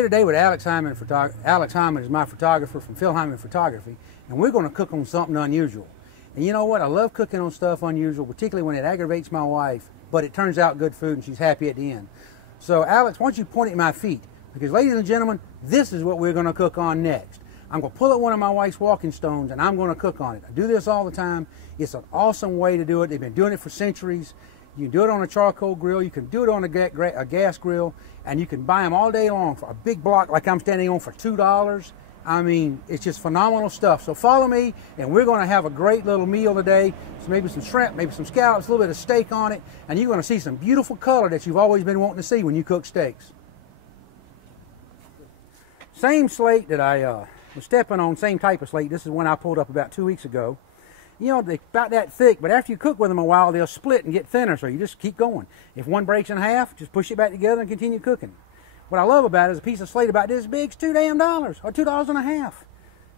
here today with Alex Hyman. Alex Hyman is my photographer from Phil Hyman Photography, and we're going to cook on something unusual. And you know what? I love cooking on stuff unusual, particularly when it aggravates my wife, but it turns out good food and she's happy at the end. So Alex, why don't you point at my feet? Because ladies and gentlemen, this is what we're going to cook on next. I'm going to pull up one of my wife's walking stones and I'm going to cook on it. I do this all the time. It's an awesome way to do it. They've been doing it for centuries. You can do it on a charcoal grill. You can do it on a gas grill. And you can buy them all day long for a big block like I'm standing on for $2. I mean, it's just phenomenal stuff. So follow me, and we're going to have a great little meal today. So maybe some shrimp, maybe some scallops, a little bit of steak on it. And you're going to see some beautiful color that you've always been wanting to see when you cook steaks. Same slate that I was stepping on, same type of slate. This is one I pulled up about 2 weeks ago. You know, they're about that thick, but after you cook with them a while, they'll split and get thinner, so you just keep going. If one breaks in half, just push it back together and continue cooking. What I love about it is a piece of slate about this big, $2 damn, or $2.50.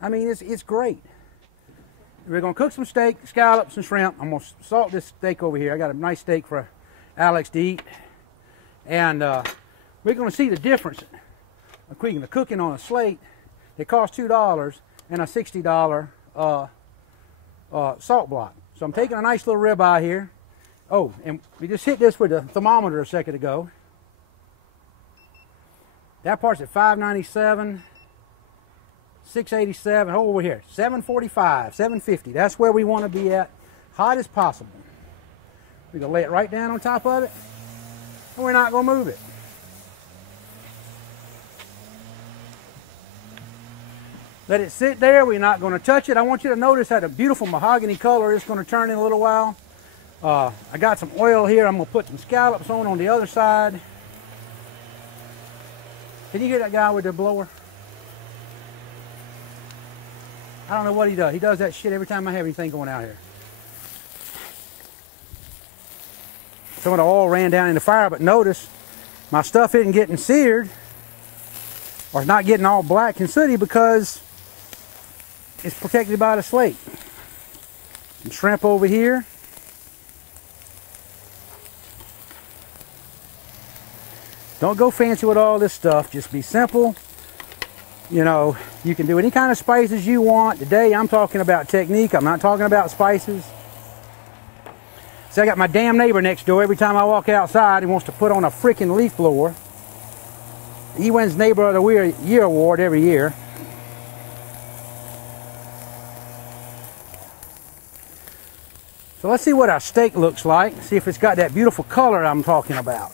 I mean, it's great. We're going to cook some steak, scallops, and shrimp. I'm going to salt this steak over here. I got a nice steak for Alex to eat. And we're going to see the difference between the cooking on a slate that costs $2 and a $60 salt block. So I'm taking a nice little ribeye here. Oh, and we just hit this with the thermometer a second ago. That part's at 597, 687, over here, 745, 750. That's where we want to be at, hot as possible. We're going to lay it right down on top of it, and we're not going to move it. Let it sit there. We're not going to touch it. I want you to notice how the beautiful mahogany color is going to turn in a little while. I got some oil here. I'm going to put some scallops on the other side. Can you hear that guy with the blower? I don't know what he does. He does that shit every time I have anything going out here. Some of the oil ran down in the fire, but notice my stuff isn't getting seared or it's not getting all black and sooty because it's protected by the slate. Some shrimp over here. Don't go fancy with all this stuff. Just be simple. You know, you can do any kind of spices you want. Today I'm talking about technique. I'm not talking about spices. See, I got my damn neighbor next door. Every time I walk outside, he wants to put on a freaking leaf blower. He wins Neighbor of the Year award every year. So let's see what our steak looks like. See if it's got that beautiful color I'm talking about.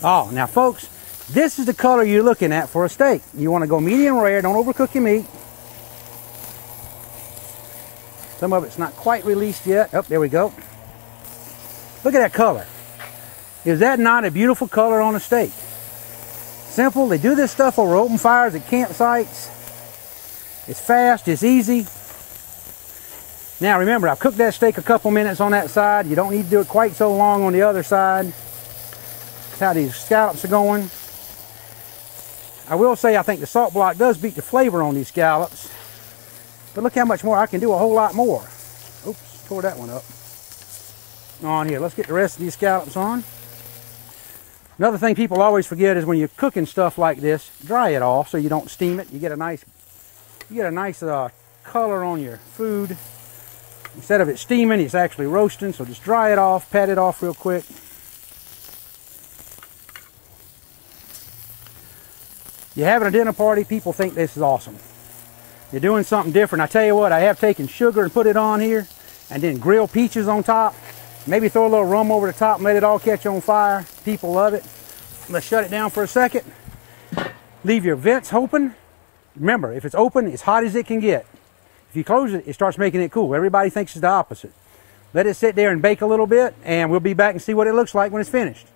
Oh, now folks, this is the color you're looking at for a steak. You want to go medium rare, don't overcook your meat. Some of it's not quite released yet. Oh, there we go. Look at that color. Is that not a beautiful color on a steak? Simple. They do this stuff over open fires at campsites. It's fast, it's easy. Now remember, I've cooked that steak a couple minutes on that side. You don't need to do it quite so long on the other side. How these scallops are going. I will say I think the salt block does beat the flavor on these scallops. But look how much more I can do, a whole lot more. Oops, tore that one up. On here, let's get the rest of these scallops on. Another thing people always forget is when you're cooking stuff like this, dry it off so you don't steam it. You get a nice color on your food. Instead of it steaming, it's actually roasting. So just dry it off, pat it off real quick. You're having a dinner party, people think this is awesome. You're doing something different. I tell you what, I have taken sugar and put it on here, and then grilled peaches on top. Maybe throw a little rum over the top and let it all catch on fire. People love it. Let's shut it down for a second. Leave your vents open. Remember, if it's open, it's hot as it can get. If you close it, it starts making it cool. Everybody thinks it's the opposite. Let it sit there and bake a little bit, and we'll be back and see what it looks like when it's finished.